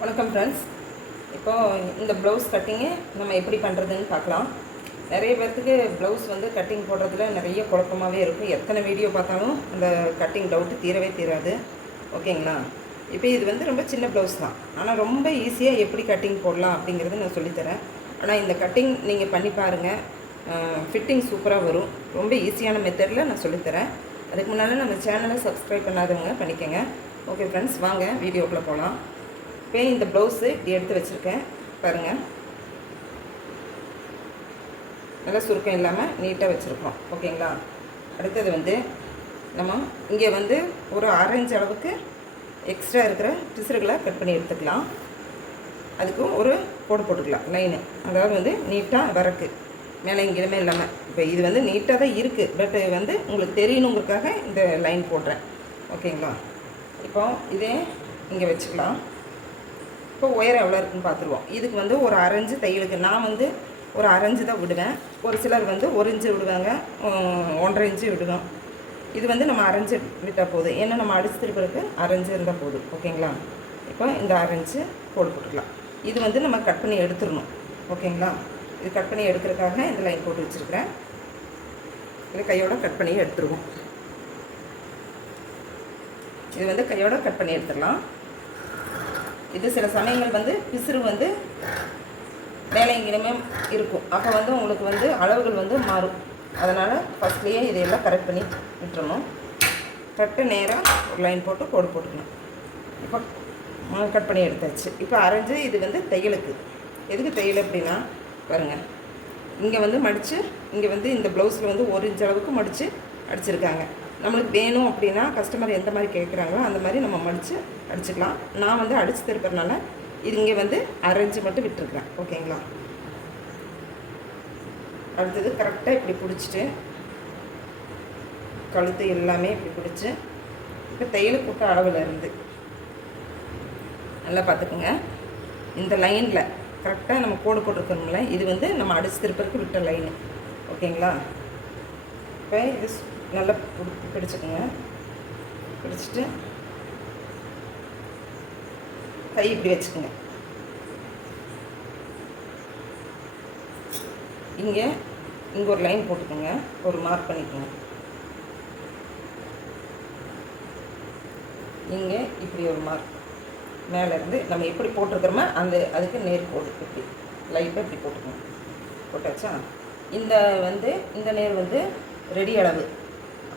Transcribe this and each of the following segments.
வணக்கம் ஃப்ரெண்ட்ஸ் இப்போது இந்த ப்ளவுஸ் கட்டிங்கு நம்ம எப்படி பண்ணுறதுன்னு பார்க்கலாம். நிறைய பேர்த்துக்கு ப்ளவுஸ் வந்து கட்டிங் போடுறதுல நிறைய குழப்பமாகவே இருக்கும். எத்தனை வீடியோ பார்த்தாலும் அந்த கட்டிங் டவுட்டு தீரவே தீராது. ஓகேங்களா இப்போ இது வந்து ரொம்ப சின்ன ப்ளவுஸ் தான். ஆனால் ரொம்ப ஈஸியாக எப்படி கட்டிங் போடலாம் அப்படிங்கிறது நான் சொல்லித்தரேன். ஆனால் இந்த கட்டிங் நீங்கள் பண்ணி பாருங்கள் ஃபிட்டிங் சூப்பராக வரும். ரொம்ப ஈஸியான மெத்தடில் நான் சொல்லித்தரேன். அதுக்கு முன்னால் நம்ம சேனலை சப்ஸ்கிரைப் பண்ணாதவங்க பண்ணிக்கோங்க. ஓகே ஃப்ரெண்ட்ஸ் வாங்க வீடியோக்குள்ளே போகலாம் இப்போ இந்த ப்ளவுஸு இப்படி எடுத்து வச்சுருக்கேன். பாருங்கள் நல்லா சுருக்கம் இல்லாமல் நீட்டாக வச்சுருக்கோம். ஓகேங்களா? அடுத்தது வந்து நம்ம இங்கே வந்து ஒரு ஆரஞ்சு அளவுக்கு எக்ஸ்ட்ரா இருக்கிற பிசுறுகளை கட் பண்ணி எடுத்துக்கலாம். அதுக்கும் ஒரு கோடு போட்டுக்கலாம். லைனு அதாவது வந்து நீட்டாக வரக்கு. மேலே எங்கேயுமே இல்லாமல் இப்போ இது வந்து நீட்டாக தான் இருக்குது பட் வந்து உங்களுக்கு தெரியணுங்கிறதுக்காக இந்த லைன் போடுறேன். ஓகேங்களா? இப்போ இதே இங்கே வச்சுக்கலாம். இப்போ உயரம் எவ்வளோ இருக்குன்னு பார்த்துருவோம். இதுக்கு வந்து ஒரு அரைஞ்சு தையலுக்கு நான் வந்து ஒரு அரைஞ்சு தான் விடுவேன். ஒரு சிலர் வந்து ஒரு இன்ச்சு விடுவாங்க ஒன்றரை இன்ச்சு விடுவோம். இது வந்து நம்ம அரைஞ்சு விட்டால் போதும். ஏன்னா நம்ம அடிச்சு திருப்பறதுக்கு அரைஞ்சு இருந்தால் போதும். ஓகேங்களா? இப்போ இந்த அரைஞ்சு போட்டு போட்டுக்கலாம். இது வந்து நம்ம கட் பண்ணி எடுத்துடணும். ஓகேங்களா? இது கட் பண்ணி எடுக்கிறதுக்காக இந்த லைன் போட்டு வச்சுருக்கிறேன். இது கையோட கட் பண்ணி எடுத்துருவோம். இது வந்து கையோட கட் பண்ணி எடுத்துடலாம். இது சில சமயங்கள் வந்து பிசுறு வந்து மேலே இருக்கும். அப்போ வந்து உங்களுக்கு வந்து அளவுகள் வந்து மாறும். அதனால் ஃபஸ்ட்லேயே இதையெல்லாம் கரெக்ட் பண்ணி விட்டுறணும். கரெக்டு நேராக ஒரு லைன் போட்டு கோடு போட்டுக்கணும். இப்போ கட் பண்ணி எடுத்தாச்சு. இப்போ அரைஞ்சு இது வந்து தையலுக்கு. எதுக்கு தையல் அப்படின்னா பாருங்கள் இங்கே வந்து மடித்து இங்கே வந்து இந்த ப்ளவுஸில் வந்து ஒரு இன்ச் அளவுக்கு மடித்து அடிச்சிருக்காங்க. நம்மளுக்கு வேணும் அப்படின்னா கஸ்டமர் எந்த மாதிரி கேட்குறாங்களோ அந்த மாதிரி நம்ம மடித்து அடிச்சுக்கலாம். நான் வந்து அடித்து திருப்பறனால இது இங்கே வந்து அரைஞ்சு மட்டும் விட்டுருக்குறேன். ஓகேங்களா அடுத்தது கரெக்டாக இப்படி பிடிச்சிட்டு கழுத்து எல்லாமே இப்படி பிடிச்சி இப்போ தையல் போட்ட அளவில் இருந்து. நல்லா பார்த்துக்குங்க. இந்த லைனில் கரெக்டாக நம்ம கோடு போட்டிருக்கோம்ல இது வந்து நம்ம அடிச்சு திருப்பறதுக்கு விட்ட லைனு ஓகேங்களா இப்போ இது நல்லா பிடிச்சிக்கோங்க. பிடிச்சிட்டு கை இப்படி வச்சுக்கோங்க. இங்கே இங்கே ஒரு லைன் போட்டுக்கோங்க. ஒரு மார்க் பண்ணிக்கோங்க. இங்கே இப்படி ஒரு மார்க் மேலேருந்து நம்ம எப்படி போட்டிருக்கிறோமோ அந்த அதுக்கு நேர் கோடு இப்படி. லைட்டாக இப்படி போட்டுக்கணும் போட்டாச்சா? இந்த வந்து இந்த நேர் வந்து ரெடி அளவு.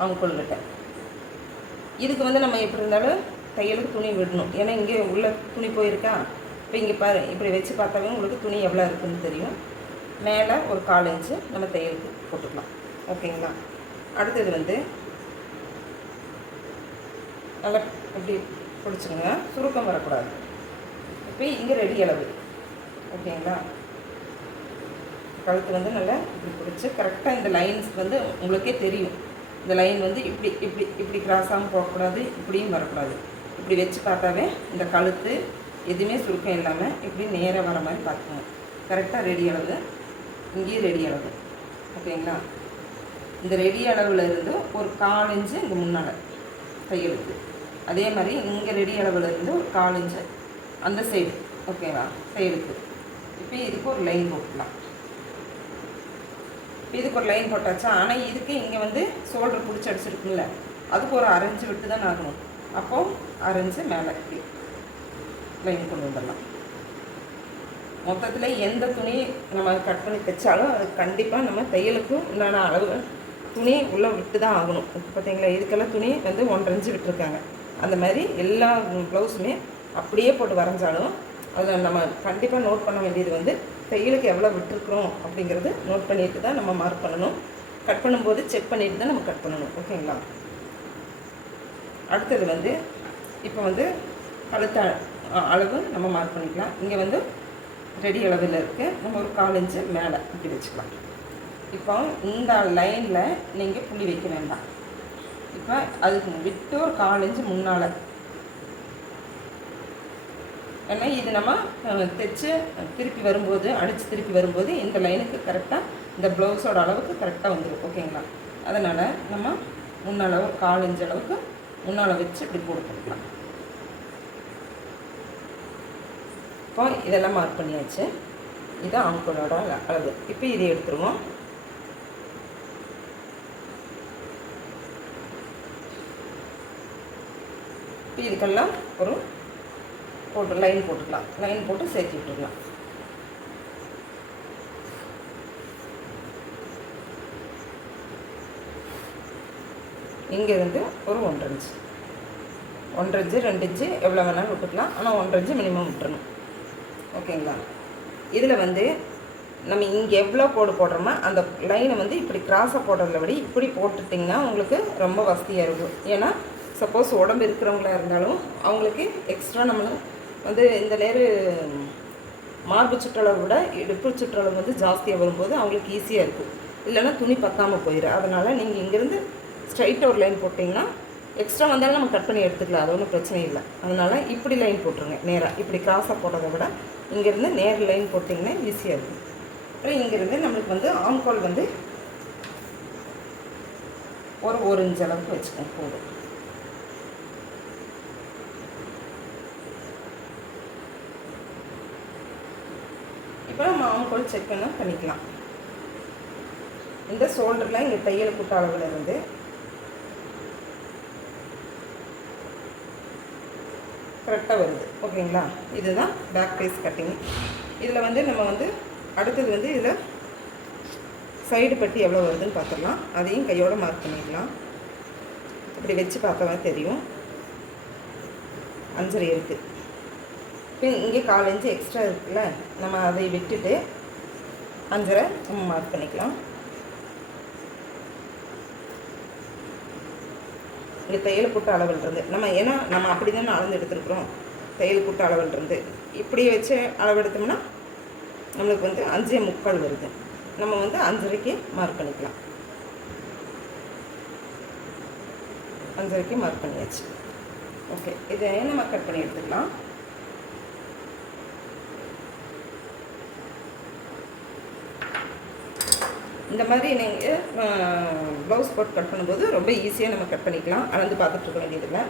அவங்கள்கிட்ட இதுக்கு வந்து நம்ம எப்படி இருந்தாலும் தையலுக்கு துணி விடணும். ஏன்னா இங்கே உள்ள துணி போயிருக்கா? இப்போ இங்கே பாரு இப்படி வச்சு பார்த்தாவே உங்களுக்கு துணி எவ்வளோ இருக்குன்னு தெரியும். மேலே ஒரு கால் இன்ச்சு நம்ம தையலுக்கு போட்டுக்கலாம். ஓகேங்களா? அடுத்தது வந்து நல்லா இப்படி பிடிச்சிங்க சுருக்கம் வரக்கூடாது. இப்போ இங்கே ரெடி அளவு. ஓகேங்களா? கழுத்து வந்து நல்லா இப்படி பிடிச்சி கரெக்டாக இந்த லைன்ஸ் வந்து உங்களுக்கே தெரியும். இந்த லைன் வந்து இப்படி இப்படி இப்படி கிராஸாகவும் போகக்கூடாது இப்படியும் வரக்கூடாது. இப்படி வச்சு பார்த்தாவே இந்த கழுத்து எதுவுமே சுருக்கம் இல்லாமல் இப்படி நேராக வர மாதிரி பார்த்துக்கணும் கரெக்டாக ரெடி அளவு இங்கேயும் ரெடி அளவு. ஓகேங்களா? இந்த ரெடி அளவில் இருந்து ஒரு கால் இன்ச்சு இங்கே முன்னால் தையலுக்கு அதே மாதிரி இங்கே ரெடி அளவில் இருந்து ஒரு கால் இன்ச்சு அந்த சைடு ஓகேவா? சைடுக்கு இப்போ இதுக்கு ஒரு லைன் போட்டுக்கலாம். இதுக்கு ஒரு லைன் போட்டாச்சா? ஆனால் இதுக்கு இங்கே வந்து ஷோல்டர் பிடிச்சி அடிச்சிருக்குங்கள அதுக்கு ஒரு அரைஞ்சு விட்டு தான் ஆகணும். அப்போது அரைஞ்சு மேலே லைன் கொண்டு வந்துடலாம். மொத்தத்தில் எந்த துணி நம்ம கட் பண்ணி தைச்சாலும் அது கண்டிப்பாக நம்ம தையலுக்கும் உண்டான அளவு துணி உள்ளே விட்டு தான் ஆகணும். இப்போ பார்த்தீங்களா இதுக்கெல்லாம் துணி வந்து ஒன்றரைஞ்சு விட்டுருக்காங்க. அந்த மாதிரி எல்லா ப்ளவுஸுமே அப்படியே போட்டு வரைஞ்சாலும் அதில் நம்ம கண்டிப்பாக நோட் பண்ண வேண்டியது வந்து தையலுக்கு எவ்வளோ விட்டுருக்குறோம் அப்படிங்கிறது நோட் பண்ணிட்டு தான் நம்ம மார்க் பண்ணணும். கட் பண்ணும்போது செக் பண்ணிட்டு தான் நம்ம கட் பண்ணணும். ஓகேங்களா அடுத்தது வந்து இப்போ வந்து கழுத்த அளவு நம்ம மார்க் பண்ணிக்கலாம். இங்கே வந்து ரெடி அளவில் இருக்குது நம்ம ஒரு கால் இன்ச்சு மேலே இப்படி வச்சுக்கலாம். இப்போ இந்த லைனில் நீங்கள் புள்ளி வைக்க வேண்டாம். இப்போ அதுக்கு விட்டு ஒரு கால் இன்ச்சு முன்னால் அதுமாதிரி இது நம்ம தைச்சு திருப்பி வரும்போது அடித்து திருப்பி வரும்போது இந்த லைனுக்கு கரெக்டாக இந்த ப்ளவுஸோட அளவுக்கு கரெக்டாக வந்துடும் ஓகேங்களா அதனால் நம்ம முன்னளவு கால் இன்ச் அளவுக்கு முன்னால் வச்சு இப்படி போட்டு கொடுக்கலாம். இப்போ இதெல்லாம் மார்க் பண்ணியாச்சு. இது ஆம்கோலோட அளவு. இப்போ இதை எடுத்துருவோம். இப்போ இதுக்கெல்லாம் ஒரு போட்டு லைன் போட்டுக்கலாம். லைன் போட்டு சேர்த்து விட்டுக்கலாம் இங்கேருந்து ஒரு ஒன்றரை இன்ச்சு ஒன்றரை இன்ச்சு ரெண்டு இன்ச்சு எவ்வளோ வேணாலும் விட்டுக்கலாம். ஆனால் ஒன்றரை இன்ச்சு மினிமம் விட்டுறணும் ஓகேங்களா இதில் வந்து நம்ம இங்கே எவ்வளோ கோடு போடுறோமோ அந்த லைனை வந்து இப்படி கிராஸாக போடுறத விட இப்படி போட்டுட்டிங்கன்னா உங்களுக்கு ரொம்ப வசதியாக இருக்கும். ஏன்னா சப்போஸ் உடம்பு இருக்கிறவங்களா இருந்தாலும் அவங்களுக்கு எக்ஸ்ட்ரா நம்மளும் வந்து இந்த நேரம் மார்பு சுற்றளவை விட இடுப்பு சுற்றளவு வந்து ஜாஸ்தியாக வரும்போது அவங்களுக்கு ஈஸியாக இருக்கும். இல்லைன்னா துணி பத்தாமல் போயிடும் அதனால் நீங்கள் இங்கேருந்து ஸ்ட்ரைட்டாக ஒரு லைன் போட்டிங்கன்னா எக்ஸ்ட்ரா வந்தாலும் நம்ம கட் பண்ணி எடுத்துக்கலாம். அது ஒன்றும் பிரச்சனை இல்லை. அதனால் இப்படி லைன் போட்டுருங்க. நேராக இப்படி கிராஸாக போடுறத விட இங்கேருந்து நேர் லைன் போட்டிங்கன்னா ஈஸியாக இருக்கும். அப்புறம் இங்கேருந்து நம்மளுக்கு வந்து ஆம்கால் வந்து ஒரு ஒரு இன்ச் அளவுக்கு வச்சுக்கோங்க. போதும். இப்போ நம்ம கூட செக் பண்ண பண்ணிக்கலாம். இந்த ஷோல்டரில் இங்கே தையல் கூட்ட அளவில் இருந்து கரெக்டாக வருது. ஓகேங்களா? இதுதான் பேக் பீஸ் கட்டிங் இதில் வந்து நம்ம வந்து அடுத்தது வந்து இதில் சைடு பட்டி எவ்வளோ வருதுன்னு பார்த்துடலாம். அதையும் கையோடு மார்க் பண்ணிடலாம். இப்படி வச்சு பார்த்தா தெரியும். அஞ்சரை இருக்குது இங்கே கால் இன்ச்சு எக்ஸ்ட்ரா இருக்குல்ல? நம்ம அதை விட்டுட்டு அஞ்சரை நம்ம மார்க் பண்ணிக்கலாம். இங்கே தையல் கூட்ட அளவில் இருந்து நம்ம ஏன்னா நம்ம அப்படி தானே அளந்து எடுத்துருக்குறோம். தையல் கூட்ட அளவில் இருந்து இப்படி வச்சு அளவெடுத்தோம்னா நம்மளுக்கு வந்து அஞ்சே முக்கால் வருது. நம்ம வந்து அஞ்சரைக்கு மார்க் பண்ணிக்கலாம். அஞ்சரைக்கு மார்க் பண்ணியாச்சு. ஓகே இதை நம்ம கட் பண்ணி எடுத்துக்கலாம். இந்த மாதிரி நீங்கள் ப்ளவுஸ் போட்டு கட் பண்ணும்போது ரொம்ப ஈஸியாக நம்ம கட் பண்ணிக்கலாம். அளந்து பார்த்துட்டு இருக்க வேண்டியதில்லை.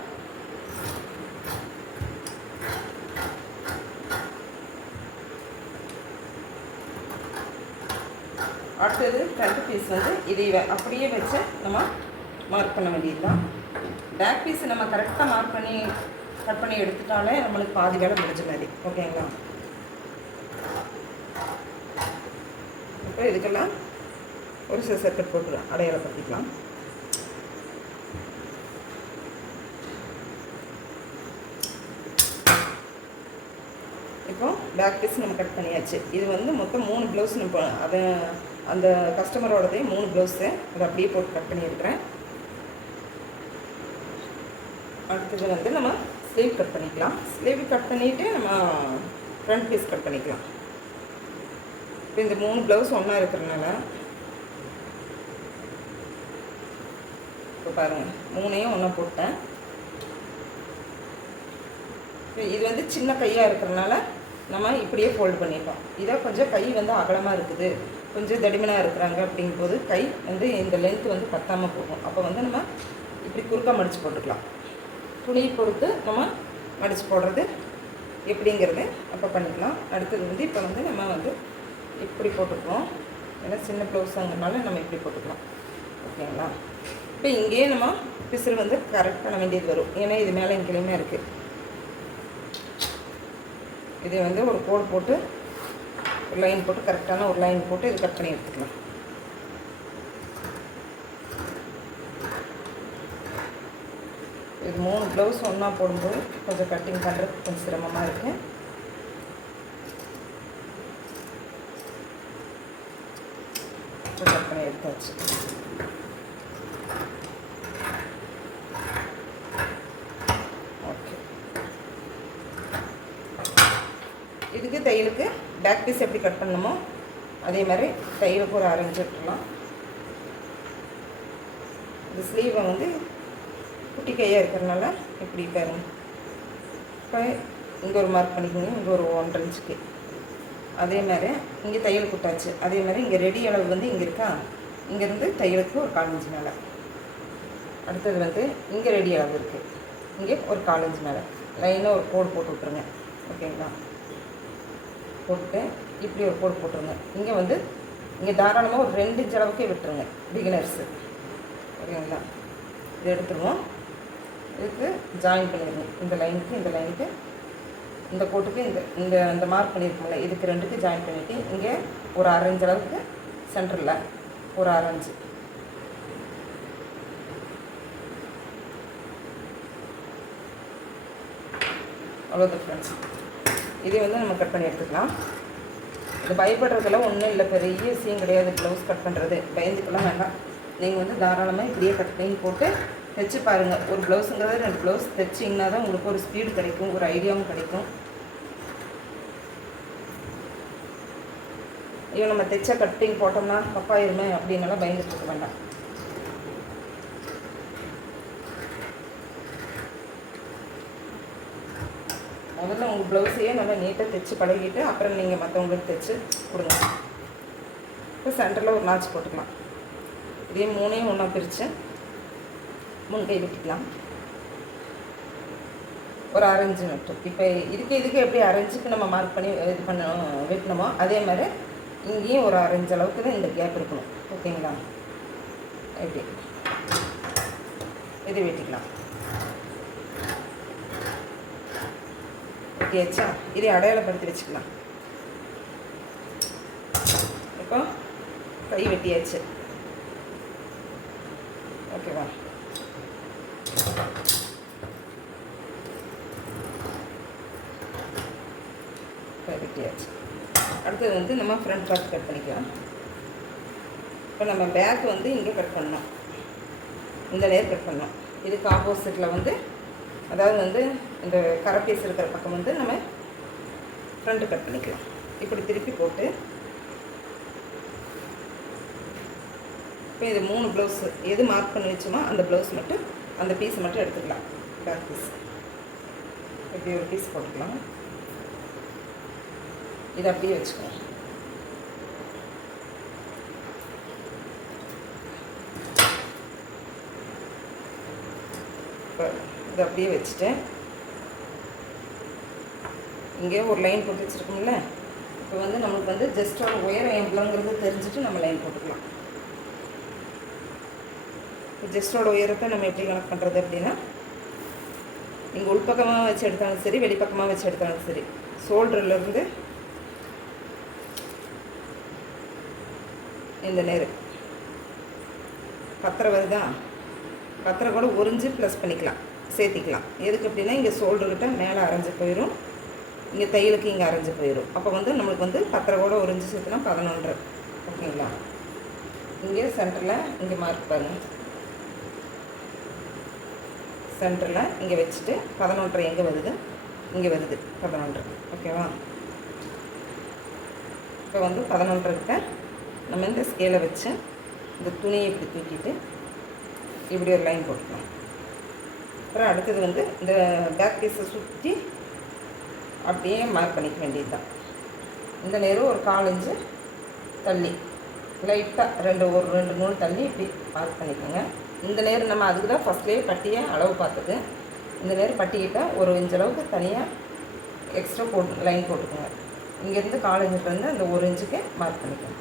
அடுத்தது ஃப்ரண்ட் பீஸ் வந்து இதை அப்படியே வச்சு நம்ம மார்க் பண்ண வேண்டியது தான் பேக் பீஸை நம்ம கரெக்டாக மார்க் பண்ணி கட் பண்ணி எடுத்துட்டாலே நம்மளுக்கு பாதி வேலை முடிஞ்ச மாதிரி. ஓகேங்களா இப்போ இதுக்கெல்லாம் ஒரு சில கட் போட்டு அடையாளப்படுத்திக்கலாம். இப்போ பேக் பீஸ் நம்ம கட் பண்ணியாச்சு. இது வந்து மொத்தம் மூணு ப்ளவுஸ் நம்ம அதை அந்த கஸ்டமரோடதே மூணு ப்ளவுஸு அதை அப்படியே போட்டு கட் பண்ணியிருக்கிறேன். அடுத்தது வந்து நம்ம ஸ்லீவ் கட் பண்ணிக்கலாம். ஸ்லீவ் கட் பண்ணிவிட்டு நம்ம ஃப்ரண்ட் பீஸ் கட் பண்ணிக்கலாம். இப்போ இந்த மூணு ப்ளவுஸ் ஒன்றா இருக்கிறனால இப்போ பாருங்கள் மூணையும் ஒன்றா போட்டேன். இது வந்து சின்ன கையாக இருக்கிறனால நம்ம இப்படியே ஃபோல்டு பண்ணிட்டோம். இதை கொஞ்சம் கை வந்து அகலமாக இருக்குது. கொஞ்சம் தடிமனாக இருக்கிறாங்க அப்படிங்கும்போது கை வந்து இந்த லென்த் வந்து பத்தாமல் போகும். அப்போ வந்து நம்ம இப்படி குறுக்காக மடித்து போட்டுக்கலாம். துணியை பொறுத்து நம்ம மடித்து போடுறது எப்படிங்கிறது அப்போ பண்ணிக்கலாம். அடுத்தது வந்து இப்போ வந்து நம்ம வந்து இப்படி போட்டுக்குவோம். ஏன்னா சின்ன ப்ளவுஸாங்கிறனால நம்ம இப்படி போட்டுக்கலாம். ஓகேங்களா? இப்போ இங்கேயே நம்ம பிசில் வந்து கரெக்ட் பண்ண வேண்டியது வரும். ஏன்னா இது மேலே எங்கேயுமே இருக்குது இதை வந்து ஒரு கோடு போட்டு ஒரு லைன் போட்டு கரெக்டான ஒரு லைன் போட்டு இது கட் பண்ணி எடுத்துக்கலாம். இது மூணு ப்ளவுஸ் ஒன்றா போடும்போது கொஞ்சம் கட்டிங் பண்ணுறது கொஞ்சம் சிரமமாக இருக்குது கட் பண்ணி எடுத்தாச்சு. இதுக்கு தையலுக்கு பேக் பீஸ் எப்படி கட் பண்ணணுமோ அதே மாதிரி தையலுக்கு ஒரு ஆரஞ்சு விட்டுலாம் இந்த ஸ்லீவை வந்து குட்டி கையாக இருக்கிறனால இப்படி பாருங்க. இப்போ இங்கே ஒரு மார்க் பண்ணிக்கோங்க இங்கே ஒரு ஒன்றரை இன்ச்சுக்கு. அதே மாதிரி இங்கே தையல் குட்டாச்சு. அதே மாதிரி இங்கே ரெடி அளவு வந்து இங்கே இருக்கா? இங்கேருந்து தையலுக்கு ஒரு காலஞ்சு மேலே. அடுத்தது வந்து இங்கே ரெடி அளவு இருக்குது இங்கே ஒரு காலஞ்சு மேலே. லைனாக ஒரு கோடு போட்டு விட்ருங்க ஓகேங்களா போட்டுட்டு இப்படி ஒரு கோடு போட்டுருங்க. இங்கே வந்து இங்கே தாராளமாக ஒரு ரெண்டு இன்ச் அளவுக்கே விட்டுருங்க பிகினர்ஸு ஓகேங்களா இது எடுத்துருவோம். இதுக்கு ஜாயின் பண்ணிடுங்க இந்த லைனுக்கு இந்த லைனுக்கு இந்த கோட்டுக்கு இந்த இந்த இந்த மார்க் பண்ணியிருக்கோம்ல இதுக்கு ரெண்டுக்கு ஜாயின் பண்ணிவிட்டு இங்கே ஒரு அரைஞ்சு அளவுக்கு சென்டரில் ஒரு அரைஞ்சு அவ்வளோதான் ஃப்ரெண்ட்ஸ் இதே வந்து நம்ம கட் பண்ணி எடுத்துக்கலாம். இது பயப்படுறதெல்லாம் ஒன்றும் இல்லை. பெரிய சீன் கிடையாது. ப்ளவுஸ் கட் பண்ணுறது பயந்துக்கெல்லாம் வேண்டாம். நீங்கள் வந்து தாராளமாக இப்படியே கட் பண்ணி போட்டு தைச்சு பாருங்கள் ஒரு ப்ளவுஸுங்கிறது ரெண்டு ப்ளவுஸ் தைச்சிங்கன்னா தான் உங்களுக்கு ஒரு ஸ்பீடு கிடைக்கும். ஒரு ஐடியாவும் கிடைக்கும். ஐயோ நம்ம தைச்ச கட்டிங் போட்டோம்னா தப்பாயிருமே அப்படின்னலாம் பயந்துட்டு இருக்க வேண்டாம். முதல்ல உங்கள் ப்ளவுஸையே நல்லா நீட்டாக தைச்சு பழகிட்டு அப்புறம் நீங்கள் மற்றவங்களுக்கு தைச்சு கொடுங்க. இப்போ சென்டரில் ஒரு நாச்சு போட்டுக்கலாம். இதே மூணையும் ஒன்றா பிரித்து மூணு கை வெட்டிக்கலாம். ஒரு அரைஞ்சு நட்டு இப்போ இதுக்கு இதுக்கு எப்படி அரைஞ்சுக்கு நம்ம மார்க் பண்ணி இது பண்ணணும் வெட்டணுமோ அதே மாதிரி இங்கேயும் ஒரு அரைஞ்சு அளவுக்கு தான் இந்த கேப் இருக்கணும். ஓகேங்களா? எப்படி இது வெட்டிக்கலாம். வெட்டியாச்சா இதை அடையாளப்படுத்தி வச்சுக்கலாம். இப்போ கை வெட்டியாச்சு. ஓகேவா கை வெட்டியாச்சு. அடுத்தது வந்து நம்ம ஃப்ரண்ட் பார்ட் கட் பண்ணிக்கலாம். இப்போ நம்ம பேக் வந்து இங்கே கட் பண்ணோம் இந்த லேயர் கட் பண்ணோம் இதுக்கு ஆப்போசிட்டில் வந்து அதாவது வந்து இந்த கரை இருக்கிற பக்கம் வந்து நம்ம ஃப்ரண்ட்டு கட் பண்ணிக்கலாம். இப்படி திருப்பி போட்டு இப்போ இது மூணு ப்ளவுஸு எது மார்க் பண்ணி வச்சோமோ அந்த ப்ளவுஸ் மட்டும் அந்த பீஸ் மட்டும் எடுத்துக்கலாம். பேக் பீஸ் இப்படி ஒரு பீஸ் போட்டுக்கலாம். இதை அப்படியே வச்சுக்கலாம் இப்போ இதை அப்படியே வச்சுட்டேன். இங்கே ஒரு லைன் போட்டு வச்சுருக்கோம்ல இப்போ வந்து நம்மளுக்கு வந்து ஜஸ்ட் ஒரு உயரம் எவ்வளோங்கிறது தெரிஞ்சுட்டு நம்ம லைன் போட்டுக்கலாம். ஜஸ்டோட உயரத்தை நம்ம எப்படி கணக்கு பண்ணுறது அப்படின்னா நீங்கள் உள்பக்கமாக வச்சு எடுத்தாலும் சரி வெளிப்பக்கமாக வச்சு எடுத்தாலும் சரி ஷோல்டர்லேருந்து இந்த நேரு. பத்தரை வருதா பத்தரை கூட உறிஞ்சு ப்ளஸ் பண்ணிக்கலாம் சேர்த்திக்கலாம். எதுக்கு அப்படின்னா இங்கே ஷோல்டர்கிட்ட மேலே அரைஞ்சு போயிடும் இங்கே தையலுக்கு இங்கே அரைஞ்சு போயிடும் அப்போ வந்து நம்மளுக்கு வந்து பத்தரை கூட ஒரு இஞ்சி சேர்த்துனா பதினொன்று. ஓகேங்களா? இங்கே சென்டரில் இங்கே மார்க் பாருங்கள் சென்டரில் இங்கே வச்சுட்டு பதினொன்றரை எங்கே வருது? இங்கே வருது பதினொன்று. ஓகேவா? இப்போ வந்து பதினொன்றரை நம்ம இந்த ஸ்கேலை வச்சு இந்த துணியை இப்படி தூக்கிட்டு இப்படி ஒரு லைன் போட்டுக்கலாம். அப்புறம் அடுத்தது வந்து இந்த பேக் பீஸை சுற்றி அப்படியே மார்க் பண்ணிக்க வேண்டியது தான் இந்த நேரம் ஒரு கால் இன்ச்சு தள்ளி. லைட்டாக ரெண்டு ஒரு ரெண்டு மூணு தள்ளி இப்படி மார்க் பண்ணிக்கோங்க. இந்த நேரம் நம்ம அதுக்கு தான் ஃபஸ்ட்லேயே பட்டியை அளவு பார்த்துக்கு இந்த நேரம் பட்டிக்கிட்ட ஒரு இன்ச் அளவுக்கு தனியாக எக்ஸ்ட்ரா போட்டு லைன் போட்டுக்கோங்க. இங்கேருந்து கால் இன்ச்சுலேருந்து அந்த ஒரு இன்ச்சுக்கு மார்க் பண்ணிக்கோங்க.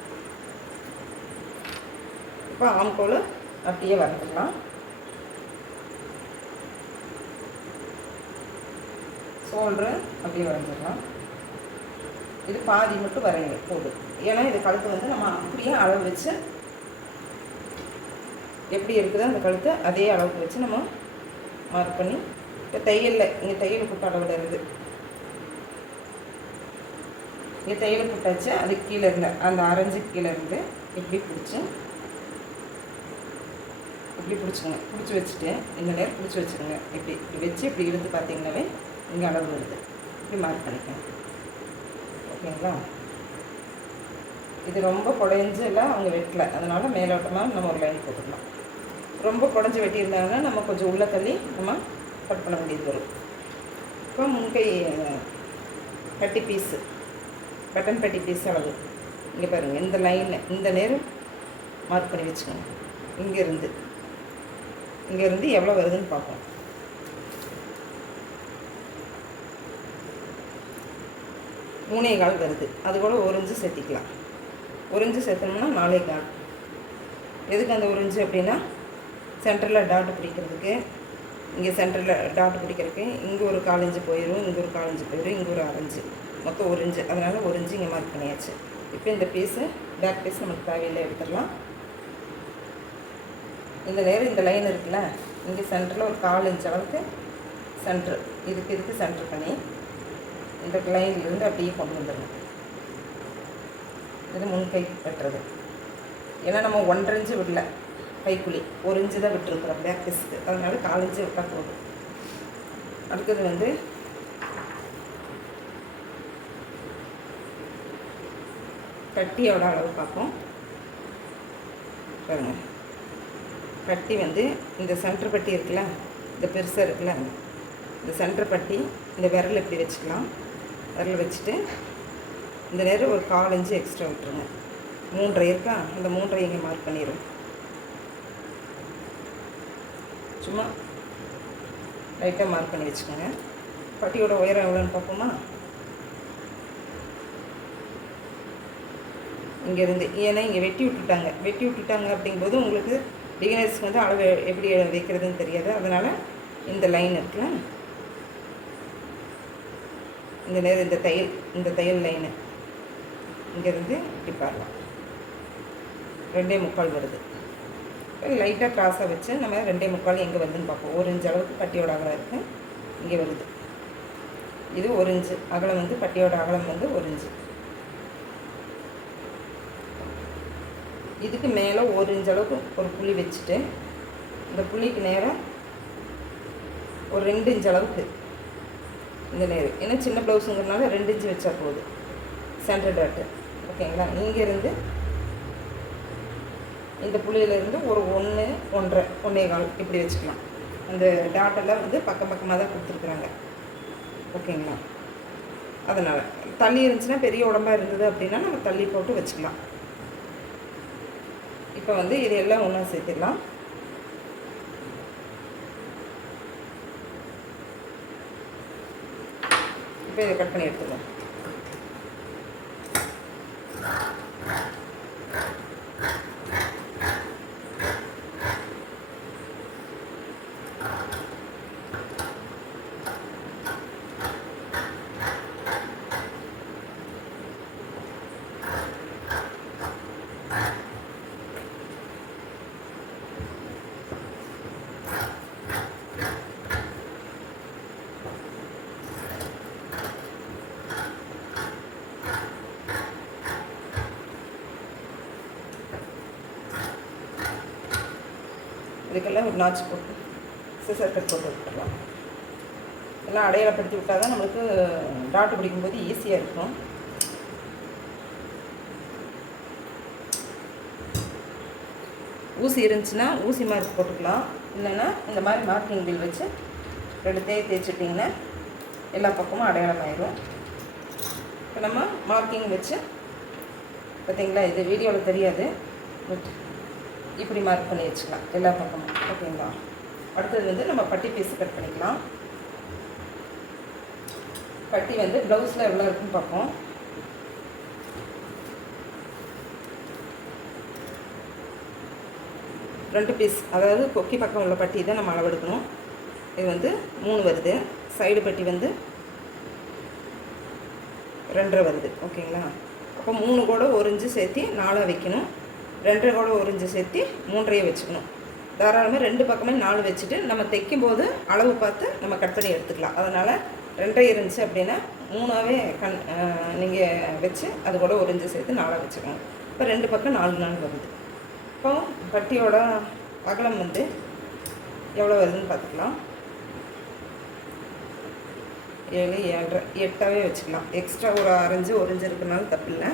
இப்போ ஆம்கோல் அப்படியே வரைஞ்சிடலாம். ஷோல்டரு அப்படியே வரைஞ்சிடலாம். இது பாதி மட்டும் வரைங்க போதும். ஏன்னா இது கழுத்து வந்து நம்ம அப்படியே அளவு வச்சு எப்படி இருக்குதோ அந்த கழுத்தை அதே அளவுக்கு வச்சு நம்ம மார்க் பண்ணி இப்போ தையலில் இங்கே தையல் குட்ட அளவில் இருக்குது. இங்கே தையல் குட்டாச்சு அதுக்கு கீழே இருந்த அந்த அரைஞ்சு கீழே இருந்து இப்படி பிடிச்சி இப்படி பிடிச்சிங்க பிடிச்சி வச்சுட்டு இந்த நேரம் பிடிச்சி வச்சுக்கோங்க. இப்படி இப்படி வச்சு இப்படி இழுத்து பார்த்தீங்கன்னாவே இங்கே அளவு வருது இப்படி மார்க் பண்ணிக்கோங்க ஓகேங்களா? இது ரொம்ப குழைஞ்சு எல்லாம் அவங்க வெட்டல. அதனால் மேலோட்டமாக நம்ம ஒரு லைன் போட்டுக்கலாம். ரொம்ப குடஞ்சி வெட்டியிருந்தாங்கன்னா நம்ம கொஞ்சம் உள்ளே தள்ளி நம்ம கட் பண்ண வேண்டியது வரும். இப்போ முன்கை பட்டி பீஸு பட்டன் பட்டி பீஸ் அளவு. இங்கே பாருங்கள் இந்த லைனில் இந்த நேரம் மார்க் பண்ணி வச்சுக்கோங்க. இங்கேருந்து இங்கேருந்து எவ்வளோ வருதுன்னு பார்ப்போம். மூணே கால் வருது. அது கூட ஒரு இன்ச்சு சேர்த்திக்கலாம். ஒரு இன்ச்சு சேர்த்தோம்னா நாலே கால். எதுக்கு அந்த ஒரு இன்ச்சு அப்படின்னா சென்டரில் டாட் பிடிக்கிறதுக்கு இங்கே சென்டரில் டாட் பிடிக்கிறதுக்கு இங்கே ஒரு காலஞ்சு போயிடும் இங்கே ஒரு காலஞ்சு போயிடும் இங்கே ஒரு அரைஞ்சு மொத்தம் ஒரு இன்ச்சு. அதனால் ஒரு இன்ச்சு இங்கே மார்க் பண்ணியாச்சு. இப்போ இந்த பீஸு பேக் பீஸ் நமக்கு தேவையில்லை எடுத்துடலாம். இந்த நேரம் இந்த லைன் இருக்குல்ல இங்கே சென்டரில் ஒரு கால் இன்ச் அளவுக்கு சென்ட்ரு இதுக்கு இதுக்கு சென்டர் பண்ணி இந்த லைன்லேருந்து அப்படியே கொண்டு வந்துடணும். இது முன் கை வெட்டுறது. ஏன்னா நம்ம ஒன்றரை இன்ச்சு விடல கைக்குழி. ஒரு இன்ச்சு தான் விட்டுருக்குறோம் பேக் பீஸுக்கு அதனால கால் இன்ச்சு விட்டால் போதும். அடுத்தது வந்து கட்டியோட அளவு பார்ப்போம். பாருங்க. கட்டி வந்து இந்த சென்டர் பட்டி இருக்குல்ல இந்த பெருசாக இருக்குல்ல இந்த சென்டர் பட்டி இந்த விரல் இப்படி வச்சுக்கலாம். வரல வச்சுட்டு இந்த நேரம் ஒரு கால் இன்ச்சு எக்ஸ்ட்ரா விட்டுருங்க. மூன்றரை இருக்கா? இந்த மூன்றரை இங்கே மார்க் பண்ணிடும் சும்மா லைட்டாக மார்க் பண்ணி வச்சுக்கோங்க. பட்டியோட உயரம் எவ்வளோன்னு பார்ப்போமா? இங்கேருந்து ஏன்னா இங்கே வெட்டி விட்டுட்டாங்க. வெட்டி விட்டுட்டாங்க அப்படிங்கும்போது உங்களுக்கு பிகினர்ஸ்க்கு வந்து அளவு எப்படி வைக்கிறதுன்னு தெரியாது. அதனால் இந்த லைன் இருக்குல்ல இந்த நேரம் இந்த தையல் இந்த தையல் லைனு இங்கேருந்து இப்படி பாரலாம் ரெண்டே முக்கால் வருது. லைட்டாக க்ராஸாக வச்சு நம்ம ரெண்டே முக்கால் எங்கே வருதுன்னு பார்ப்போம். ஒரு இன்ச் அளவுக்கு பட்டியோட அகலம் இருக்குது இங்கே வருது. இது ஒரு இன்ச்சு அகலம் வந்து பட்டியோட அகலம் வந்து ஒரு இன்ச்சு இதுக்கு மேலே ஒரு இன்ச் அளவுக்கு ஒரு புள்ளி வச்சுட்டு இந்த புள்ளிக்கு நேரம் ஒரு ரெண்டு இன்ச் அளவுக்கு இந்த நேர். ஏன்னா சின்ன ப்ளவுஸுங்கிறதுனால ரெண்டு இன்ச்சு வச்சா போதும். சென்டர் டாட்டு ஓகேங்களா இங்கேருந்து இந்த புள்ளியிலேருந்து ஒரு ஒன்று ஒன்றரை ஒன்றே கால் இப்படி வச்சுக்கலாம். அந்த டாட்டெல்லாம் வந்து பக்கம் பக்கமாக தான் கொடுத்துருக்குறாங்க. ஓகேங்களா அதனால் தள்ளி இருந்துச்சுன்னா பெரிய உடம்பாக இருந்தது அப்படின்னா நம்ம தள்ளி போட்டு வச்சுக்கலாம். இப்போ வந்து இது எல்லாம் ஒன்றா சேர்த்துடலாம். இப்போ கட் பண்ணி எடுத்துக்கலாம் இதுக்கெல்லாம் ஒரு நாச்சு போட்டு சிசர் கட் போட்டு விட்டுடலாம் எல்லாம் அடையாளப்படுத்தி விட்டால் தான் நம்மளுக்கு டாட்டு பிடிக்கும்போது ஈஸியாக இருக்கும். ஊசி இருந்துச்சுன்னா ஊசி மார்க் போட்டுக்கலாம். இல்லைன்னா இந்த மாதிரி மார்க்கிங் பில் வச்சு ரெண்டு தேய் தேய்ச்சிட்டிங்கன்னா எல்லா பக்கமும் அடையாளம் ஆயிடும் இப்போ நம்ம மார்க்கிங் வச்சு பார்த்தீங்களா இது வீடியோவில் தெரியாது. இப்படி மார்க் பண்ணி வச்சுக்கலாம். எல்லா பக்கமும். ஓகேங்களா அடுத்தது வந்து நம்ம பட்டி பீஸ் கட் பண்ணிக்கலாம். பட்டி வந்து ப்ளவுஸில் எவ்வளோ இருக்குன்னு பார்ப்போம். ரெண்டு பீஸ் அதாவது கொக்கி பக்கம் உள்ள பட்டி தான் நம்ம அளவெடுக்கணும். இது வந்து மூணு வருது. சைடு பட்டி வந்து ரெண்டரை வருது. ஓகேங்களா அப்போ மூணு கூட ஒரு இன்ச்சு சேர்த்து நாலாக வைக்கணும். ரெண்டரை கூட உறிஞ்சு சேர்த்து மூன்றையை வச்சுக்கணும். தாராளமாக ரெண்டு பக்கமே நாலு வச்சுட்டு நம்ம தைக்கும்போது அளவு பார்த்து நம்ம கட் பண்ணி எடுத்துக்கலாம். அதனால் ரெண்டரை இருந்துச்சு அப்படின்னா மூணாவே கண் நீங்கள் வச்சு அது கூட உறிஞ்சு சேர்த்து நாலாக வச்சுக்கணும். இப்போ ரெண்டு பக்கம் நாலு நாள் வருது. இப்போ பட்டியோட அகலம் வந்து எவ்வளோ வருதுன்னு பார்த்துக்கலாம். ஏழு ஏழரை எட்டாவே வச்சுக்கலாம். எக்ஸ்ட்ரா ஒரு அரைஞ்சு ஒரு இன்ச்சு இருக்கிறனால தப்பில்லை.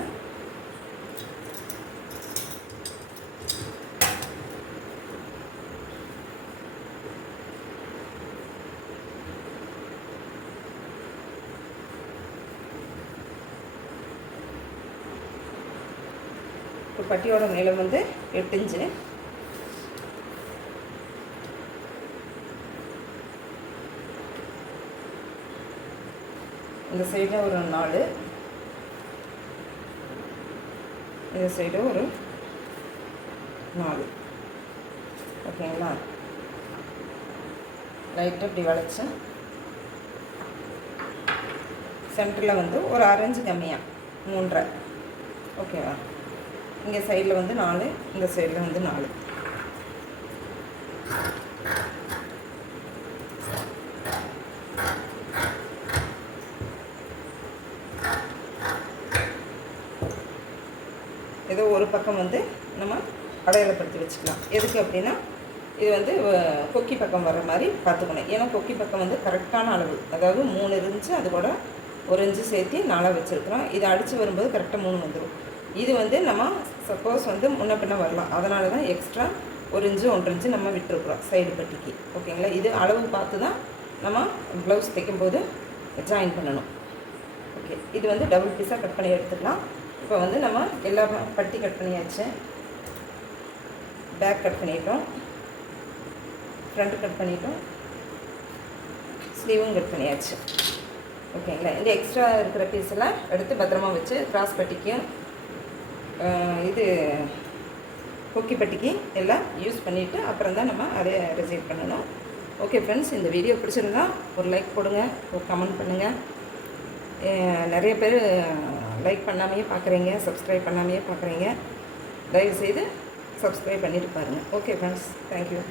பட்டியோட நீளம் வந்து எட்டு இன்ச்சு. இந்த சைடில் ஒரு நாலு. இந்த சைடு ஒரு நாலு. ஓகேங்களா? லைட்டாக இப்படி வளைச்சேன் சென்டரில் வந்து ஒரு அரைஞ்சு கம்மியாக மூன்றரை. ஓகேவா? இங்கே சைடில் வந்து நாலு இந்த சைடில் வந்து நாலு. ஏதோ ஒரு பக்கம் வந்து நம்ம அடையாளப்படுத்தி வச்சுக்கலாம். எதுக்கு அப்படின்னா இது வந்து கொக்கி பக்கம் வர்ற மாதிரி பார்த்துக்கணும். ஏன்னா கொக்கி பக்கம் வந்து கரெக்டான அளவு. அதாவது மூணு இருந்துச்சு அது கூட ஒரு இன்ச்சு சேர்த்து நாலாக வச்சுருக்குறோம். இது அடித்து வரும்போது கரெக்டாக மூணு வந்துடும் இது வந்து நம்ம சப்போஸ் வந்து முன்ன பின்ன வரலாம். அதனால தான் எக்ஸ்ட்ரா ஒரு இன்ச்சு ஒன்றரை இன்ச்சு நம்ம விட்டுருக்குறோம் சைடு பட்டிக்கு. ஓகேங்களா இது அளவு பார்த்து தான் நம்ம ப்ளவுஸ் தைக்கும்போது ஜாயின் பண்ணணும். ஓகே இது வந்து டபுள் பீஸாக கட் பண்ணி எடுத்துக்கலாம். இப்போ வந்து நம்ம எல்லா பட்டி கட் பண்ணியாச்சு. பேக் கட் பண்ணிட்டோம். ஃப்ரண்ட் கட் பண்ணிட்டோம். ஸ்லீவும் கட் பண்ணியாச்சு. ஓகேங்களா இந்த எக்ஸ்ட்ரா இருக்கிற பீஸ் எல்லாம் எடுத்து பத்திரமா வச்சு கிராஸ் பட்டிக்கும் இது கொக்கிப்பட்டிக்கு எல்லாம் யூஸ் பண்ணிவிட்டு அப்புறம் தான் நம்ம அதை ரிசீவ் பண்ணணும். ஓகே ஃப்ரெண்ட்ஸ் இந்த வீடியோ பிடிச்சிருந்தா ஒரு லைக் போடுங்க ஒரு கமெண்ட் பண்ணுங்கள் நிறைய பேர் லைக் பண்ணாமையே பார்க்குறீங்க சப்ஸ்கிரைப் பண்ணாமையே பார்க்குறீங்க தயவுசெய்து சப்ஸ்கிரைப் பண்ணிட்டு பாருங்கள் ஓகே ஃப்ரெண்ட்ஸ் தேங்க்யூ